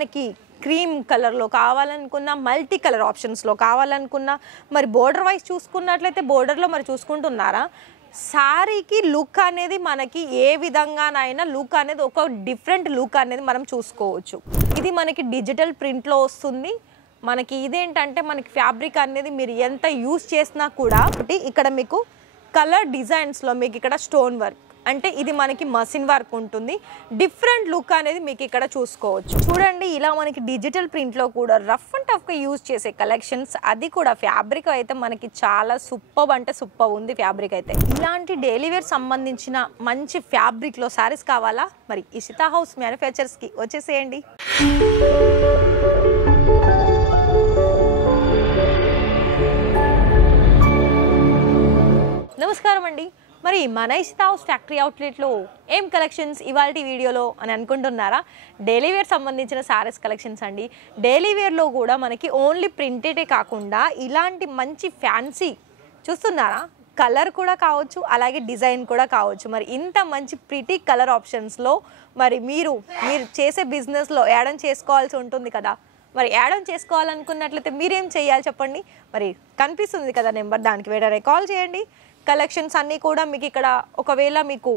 మనకి క్రీమ్ కలర్లో కావాలనుకున్నా మల్టీ కలర్ ఆప్షన్స్లో కావాలనుకున్నా మరి బోర్డర్ వైజ్ చూసుకున్నట్లయితే బోర్డర్లో మరి చూసుకుంటున్నారా సారీకి లుక్ అనేది మనకి ఏ విధంగానైనా లుక్ అనేది ఒక డిఫరెంట్ లుక్ అనేది మనం చూసుకోవచ్చు. ఇది మనకి డిజిటల్ ప్రింట్లో వస్తుంది. మనకి ఇదేంటంటే మనకి ఫ్యాబ్రిక్ అనేది మీరు ఎంత యూజ్ చేసినా కూడా ఇక్కడ మీకు కలర్ డిజైన్స్లో మీకు ఇక్కడ స్టోన్ వర్క్ అంటే ఇది మనకి మసిన్ వర్క్ ఉంటుంది. డిఫరెంట్ లుక్ అనేది మీకు ఇక్కడ చూసుకోవచ్చు. చూడండి ఇలా మనకి డిజిటల్ ప్రింట్లో కూడా రఫ్ అండ్ టఫ్గా యూజ్ చేసే కలెక్షన్స్, అది కూడా ఫ్యాబ్రిక్ అయితే మనకి చాలా సూపర్ అంటే సూపర్ ఉంది ఫ్యాబ్రిక్ అయితే. ఇలాంటి డైలీ వేర్ సంబంధించిన మంచి ఫ్యాబ్రిక్లో శారీస్ కావాలా మరి ఇషితా హౌస్ మ్యానుఫ్యాక్చర్స్కి వచ్చేసేయండి. నమస్కారం అండి. మరి మన ఇషితా హౌస్ ఫ్యాక్టరీ అవుట్లెట్లో ఏం కలెక్షన్స్ ఇవాళ వీడియోలో అని అనుకుంటున్నారా? డైలీ వేర్ సంబంధించిన సారీస్ కలెక్షన్స్ అండి. డైలీ వేర్లో కూడా మనకి ఓన్లీ ప్రింటెడే కాకుండా ఇలాంటి మంచి ఫ్యాన్సీ చూస్తున్నారా, కలర్ కూడా కావచ్చు అలాగే డిజైన్ కూడా కావచ్చు. మరి ఇంత మంచి ప్రిటీ కలర్ ఆప్షన్స్లో మరి మీరు చేసే బిజినెస్లో యాడ్ ఆన్ చేసుకోవాల్సి ఉంటుంది కదా. మరి యాడ్ ఆన్ చేసుకోవాలనుకున్నట్లయితే మీరేం చేయాలి చెప్పండి. మరి కనిపిస్తుంది కదా నెంబర్, దానికి వెంటనే కాల్ చేయండి. కలెక్షన్స్ అన్నీ కూడా మీకు ఇక్కడ ఒకవేళ మీకు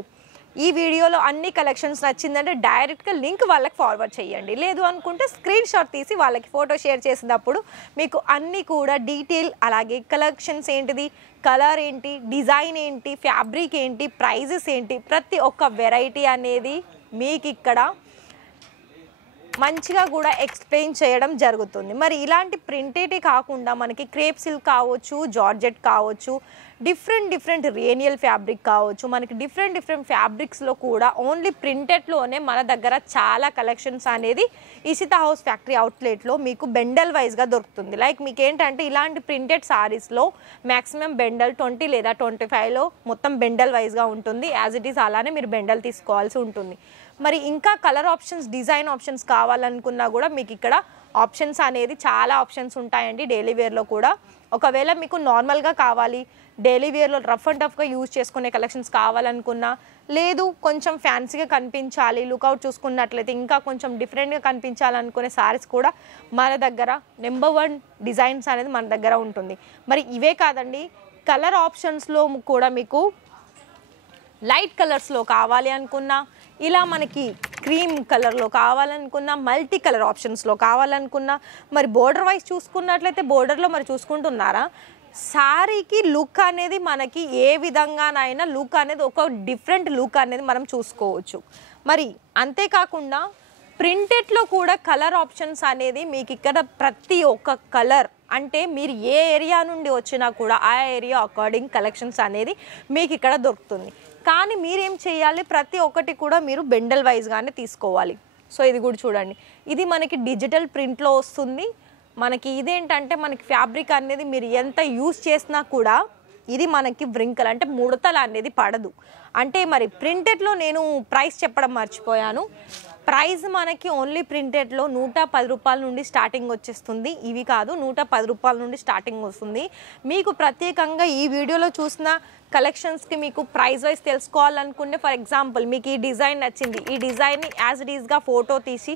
ఈ వీడియోలో అన్ని కలెక్షన్స్ నచ్చిందంటే డైరెక్ట్గా లింక్ వాళ్ళకి ఫార్వర్డ్ చేయండి. లేదు అనుకుంటే స్క్రీన్ షాట్ తీసి వాళ్ళకి ఫోటో షేర్ చేసినప్పుడు మీకు అన్నీ కూడా డీటెయిల్ అలాగే కలెక్షన్స్ ఏంటిది, కలర్ ఏంటి, డిజైన్ ఏంటి, ఫ్యాబ్రిక్ ఏంటి, ప్రైజెస్ ఏంటి, ప్రతి ఒక్క వెరైటీ అనేది మీకు ఇక్కడ మంచిగా కూడా ఎక్స్ప్లెయిన్ చేయడం జరుగుతుంది. మరి ఇలాంటి ప్రింటెడే కాకుండా మనకి క్రేప్ సిల్క్ కావచ్చు, జార్జెట్ కావచ్చు, డిఫరెంట్ రేనియల్ ఫ్యాబ్రిక్ కావచ్చు, మనకి డిఫరెంట్ ఫ్యాబ్రిక్స్లో కూడా ఓన్లీ ప్రింటెడ్లోనే మన దగ్గర చాలా కలెక్షన్స్ అనేది ఇషితా హౌస్ ఫ్యాక్టరీ అవుట్లెట్లో మీకు బెండల్ వైజ్గా దొరుకుతుంది. లైక్ మీకు ఏంటంటే ఇలాంటి ప్రింటెడ్ సారీస్లో మ్యాక్సిమం బెండల్ 20 లేదా 25లో మొత్తం బెండల్ వైజ్గా ఉంటుంది. యాజ్ ఇట్ ఈస్ అలానే మీరు బెండల్ తీసుకోవాల్సి ఉంటుంది. మరి ఇంకా కలర్ ఆప్షన్స్, డిజైన్ ఆప్షన్స్ కావాలనుకున్నా కూడా మీకు ఇక్కడ ఆప్షన్స్ అనేది చాలా ఆప్షన్స్ ఉంటాయండి డైలీ వేర్లో కూడా. ఒకవేళ మీకు నార్మల్గా కావాలి, డైలీ వేర్లో రఫ్ అండ్ టఫ్గా యూజ్ చేసుకునే కలెక్షన్స్ కావాలనుకున్నా, లేదు కొంచెం ఫ్యాన్సీగా కనిపించాలి, లుక్అవుట్ చూసుకున్నట్లయితే ఇంకా కొంచెం డిఫరెంట్గా కనిపించాలనుకునే సారీస్ కూడా మన దగ్గర నెంబర్ 1 డిజైన్స్ అనేది మన దగ్గర ఉంటుంది. మరి ఇవే కాదండి, కలర్ ఆప్షన్స్లో కూడా మీకు లైట్ కలర్స్లో కావాలి అనుకున్నా, ఇలా మనకి క్రీమ్ కలర్లో కావాలనుకున్నా, మల్టీ కలర్ ఆప్షన్స్లో కావాలనుకున్నా, మరి బోర్డర్ వైజ్ చూసుకున్నట్లయితే బోర్డర్లో మరి చూసుకుంటున్నారా సారీకి లుక్ అనేది మనకి ఏ విధంగానైనా లుక్ అనేది ఒక డిఫరెంట్ లుక్ అనేది మనం చూసుకోవచ్చు. మరి అంతేకాకుండా ప్రింటెడ్లో కూడా కలర్ ఆప్షన్స్ అనేది మీకు ఇక్కడ ప్రతి ఒక్క కలర్ అంటే మీరు ఏ ఏరియా నుండి వచ్చినా కూడా ఆ ఏరియా అకార్డింగ్ కలెక్షన్స్ అనేది మీకు ఇక్కడ దొరుకుతుంది. కానీ మీరేం చేయాలి, ప్రతి ఒక్కటి కూడా మీరు బెండల్ వైజ్గానే తీసుకోవాలి. సో ఇది కూడా చూడండి, ఇది మనకి డిజిటల్ ప్రింట్లో వస్తుంది. మనకి ఇదేంటంటే మనకి ఫ్యాబ్రిక్ అనేది మీరు ఎంత యూజ్ చేసినా కూడా ఇది మనకి వ్రింకల్ అంటే ముడతలు అనేది పడదు. అంటే మరి ప్రింటెడ్లో నేను ప్రైస్ చెప్పడం మర్చిపోయాను. ప్రైస్ మనకి ఓన్లీ ప్రింటెడ్లో 110 రూపాయల నుండి స్టార్టింగ్ వచ్చేస్తుంది. ఇవి కాదు, 110 రూపాయల నుండి స్టార్టింగ్ వస్తుంది. మీకు ప్రత్యేకంగా ఈ వీడియోలో చూసిన కలెక్షన్స్కి మీకు ప్రైస్ వైజ్ తెలుసుకోవాలనుకుంటే, ఫర్ ఎగ్జాంపుల్ మీకు ఈ డిజైన్ నచ్చింది, ఈ డిజైన్ని యాజ్ ఇట్ ఈస్గా ఫోటో తీసి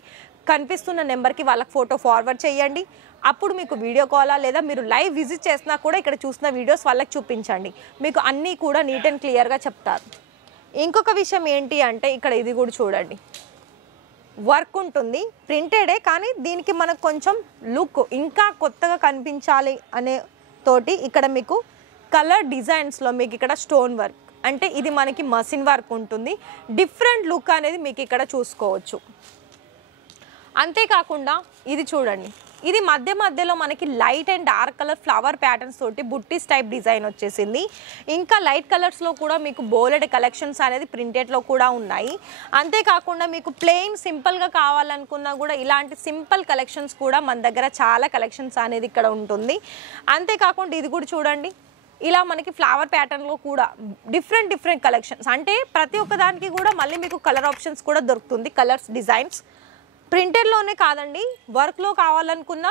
కనిపిస్తున్న నెంబర్కి వాళ్ళకి ఫోటో ఫార్వర్డ్ చేయండి. అప్పుడు మీకు వీడియో కాలా లేదా మీరు లైవ్ విజిట్ చేసినా కూడా ఇక్కడ చూసిన వీడియోస్ వాళ్ళకి చూపించండి. మీకు అన్నీ కూడా నీట్ అండ్ క్లియర్గా చెప్తారు. ఇంకొక విషయం ఏంటి అంటే ఇక్కడ ఇది కూడా చూడండి, వర్క్ ఉంటుంది, ప్రింటెడే కానీ దీనికి మనకు కొంచెం లుక్ ఇంకా కొత్తగా కనిపించాలి అనే తోటి ఇక్కడ మీకు కలర్ డిజైన్స్లో మీకు ఇక్కడ స్టోన్ వర్క్ అంటే ఇది మనకి మసిన్ వర్క్ ఉంటుంది. డిఫరెంట్ లుక్ అనేది మీకు ఇక్కడ చూసుకోవచ్చు. అంతేకాకుండా ఇది చూడండి, ఇది మధ్యలో మనకి light and dark colour flower patterns తోటి బుట్టీస్ టైప్ డిజైన్ వచ్చేసింది. ఇంకా లైట్ కలర్స్లో కూడా మీకు బోలెడ్ కలెక్షన్స్ అనేది ప్రింటెడ్లో కూడా ఉన్నాయి. అంతేకాకుండా మీకు ప్లెయిన్ సింపుల్గా కావాలనుకున్నా కూడా ఇలాంటి సింపుల్ కలెక్షన్స్ కూడా మన దగ్గర చాలా కలెక్షన్స్ అనేది ఇక్కడ ఉంటుంది. అంతేకాకుండా ఇది కూడా చూడండి, ఇలా మనకి ఫ్లవర్ ప్యాటర్న్లో కూడా డిఫరెంట్ కలెక్షన్స్ అంటే ప్రతి ఒక్క దానికి కూడా మళ్ళీ మీకు కలర్ ఆప్షన్స్ కూడా దొరుకుతుంది. కలర్స్, డిజైన్స్ ప్రింటెడ్లోనే కాదండి, వర్క్లో కావాలనుకున్నా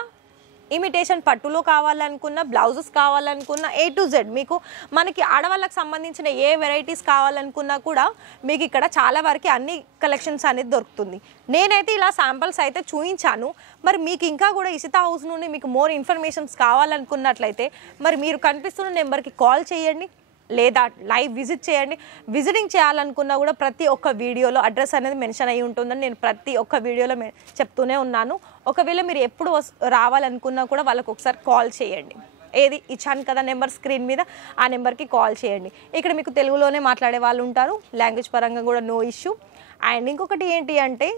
ఇమిటేషన్ పట్టులో కావాలనుకున్న, బ్లౌజెస్ కావాలనుకున్న A to Z మీకు మనకి ఆడవాళ్ళకి సంబంధించిన ఏ వెరైటీస్ కావాలనుకున్నా కూడా మీకు ఇక్కడ చాలా వరకు అన్ని కలెక్షన్స్ అనేది దొరుకుతుంది. నేనైతే ఇలా శాంపిల్స్ అయితే చూపించాను. మరి మీకు ఇంకా కూడా ఇషితా హౌస్ నుండి మీకు మోర్ ఇన్ఫర్మేషన్స్ కావాలనుకున్నట్లయితే మరి మీరు కనిపిస్తున్న నెంబర్కి కాల్ చేయండి లేదా లైవ్ విజిట్ చేయండి. విజిటింగ్ చేయాలనుకున్నా కూడా ప్రతి ఒక్క వీడియోలో అడ్రస్ అనేది మెన్షన్ అయ్యి ఉంటుందని నేను ప్రతి ఒక్క వీడియోలో చెప్తూనే ఉన్నాను. ఒకవేళ మీరు ఎప్పుడు రావాలనుకున్నా కూడా వాళ్ళకు ఒకసారి కాల్ చేయండి. ఏది ఇచ్చాను కదా నెంబర్ స్క్రీన్ మీద, ఆ నెంబర్కి కాల్ చేయండి. ఇక్కడ మీకు తెలుగులోనే మాట్లాడే వాళ్ళు ఉంటారు, లాంగ్వేజ్ పరంగా కూడా నో ఇష్యూ. అండ్ ఇంకొకటి ఏంటి అంటే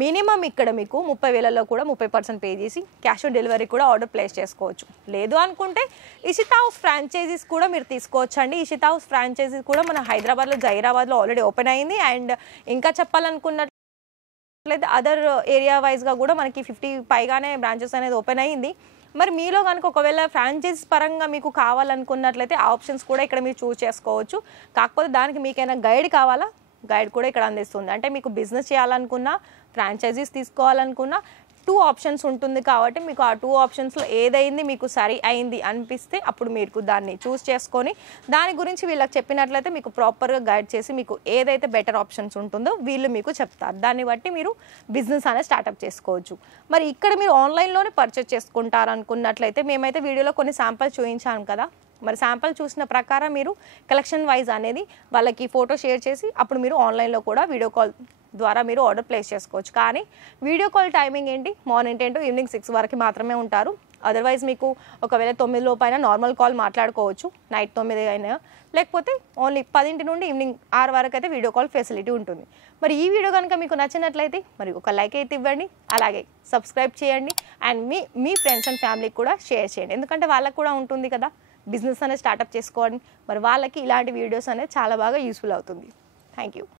మినిమం ఇక్కడ మీకు 30,000లో కూడా 30% పే చేసి క్యాష్ ఆన్ డెలివరీ కూడా ఆర్డర్ ప్లేస్ చేసుకోవచ్చు. లేదు అనుకుంటే ఇషితా హౌస్ ఫ్రాంచైజీస్ కూడా మీరు తీసుకోవచ్చు అండి. ఇషితా హౌస్ ఫ్రాంచైజీస్ కూడా మన హైదరాబాద్లో, జైరాబాద్లో ఆల్రెడీ ఓపెన్ అయింది. అండ్ ఇంకా చెప్పాలనుకున్నట్లయితే అదర్ ఏరియా వైజ్గా కూడా మనకి 50 పైగానే బ్రాంచెస్ అనేది ఓపెన్ అయ్యింది. మరి మీలో కనుక ఒకవేళ ఫ్రాంచైజీస్ పరంగా మీకు కావాలనుకున్నట్లయితే ఆ ఆప్షన్స్ కూడా ఇక్కడ మీరు చూస్ చేసుకోవచ్చు. కాకపోతే దానికి మీకైనా గైడ్ కావాలా, గైడ్ కూడా ఇక్కడ అందిస్తుంది. అంటే మీకు బిజినెస్ చేయాలనుకున్నా, ఫ్రాంచైజీస్ తీసుకోవాలనుకున్నా 2 ఆప్షన్స్ ఉంటుంది కాబట్టి మీకు ఆ 2 ఆప్షన్స్లో ఏదైంది మీకు సరి అయింది అనిపిస్తే అప్పుడు మీరు దాన్ని చూస్ చేసుకొని దాని గురించి వీళ్ళకి చెప్పినట్లయితే మీకు ప్రాపర్గా గైడ్ చేసి మీకు ఏదైతే బెటర్ ఆప్షన్స్ ఉంటుందో వీళ్ళు మీకు చెప్తారు. దాన్ని బట్టి మీరు బిజినెస్ అనేది స్టార్ట్అప్ చేసుకోవచ్చు. మరి ఇక్కడ మీరు ఆన్లైన్లోనే పర్చేస్ చేసుకుంటారనుకున్నట్లయితే మేమైతే వీడియోలో కొన్ని శాంపిల్స్ చూపించాను కదా, మరి శాంపిల్ చూసిన ప్రకారం మీరు కలెక్షన్ వైజ్ అనేది వాళ్ళకి ఫోటో షేర్ చేసి అప్పుడు మీరు ఆన్లైన్లో కూడా వీడియో కాల్ ద్వారా మీరు ఆర్డర్ ప్లేస్ చేసుకోవచ్చు. కానీ వీడియో కాల్ టైమింగ్ ఏంటి, మార్నింగ్ 10 to ఈవినింగ్ 6 వరకు మాత్రమే ఉంటారు. అదర్వైజ్ మీకు ఒకవేళ 9 లోపైన నార్మల్ కాల్ మాట్లాడుకోవచ్చు, నైట్ 9 అయినా, లేకపోతే ఓన్లీ 10 నుండి ఈవినింగ్ 6 వరకు అయితే వీడియో కాల్ ఫెసిలిటీ ఉంటుంది. మరి ఈ వీడియో కనుక మీకు నచ్చినట్లయితే మరి ఒక లైక్ అయితే ఇవ్వండి, అలాగే సబ్స్క్రైబ్ చేయండి. అండ్ మీ ఫ్రెండ్స్ అండ్ ఫ్యామిలీకి కూడా షేర్ చేయండి. ఎందుకంటే వాళ్ళకు కూడా ఉంటుంది కదా బిజినెస్ అనేది స్టార్ట్అప్ చేసుకోండి. మరి వాళ్ళకి ఇలాంటి వీడియోస్ అనేది చాలా బాగా యూస్ఫుల్ అవుతుంది. Thank you.